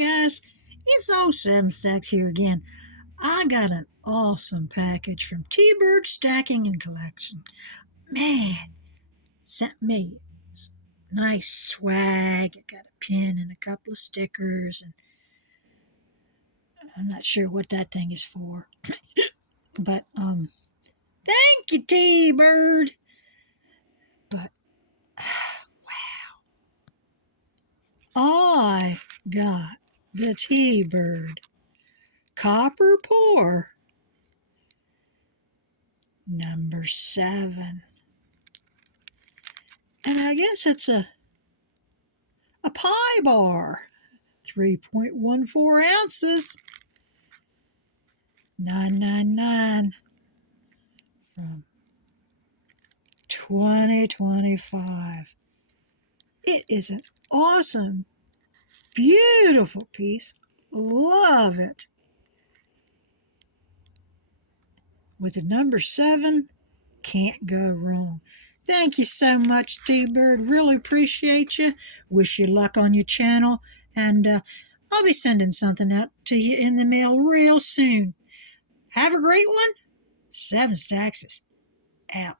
guys, it's old Seven Stacks here again. I got an awesome package from T-Bird Stacking and Collection. Man, sent me some nice swag. I got a pin and a couple of stickers, and I'm not sure what that thing is for. But thank you, T-Bird. But I got the T-Bird Copper Pour number 7. And I guess it's a pie bar, 3.14 ounces, $9.99 from 2025. It is an awesome, beautiful piece. Love it. With the number 7, can't go wrong. Thank you so much, T-Bird. Really appreciate you. Wish you luck on your channel. And I'll be sending something out to you in the mail real soon. Have a great one. Seven Stacks is out.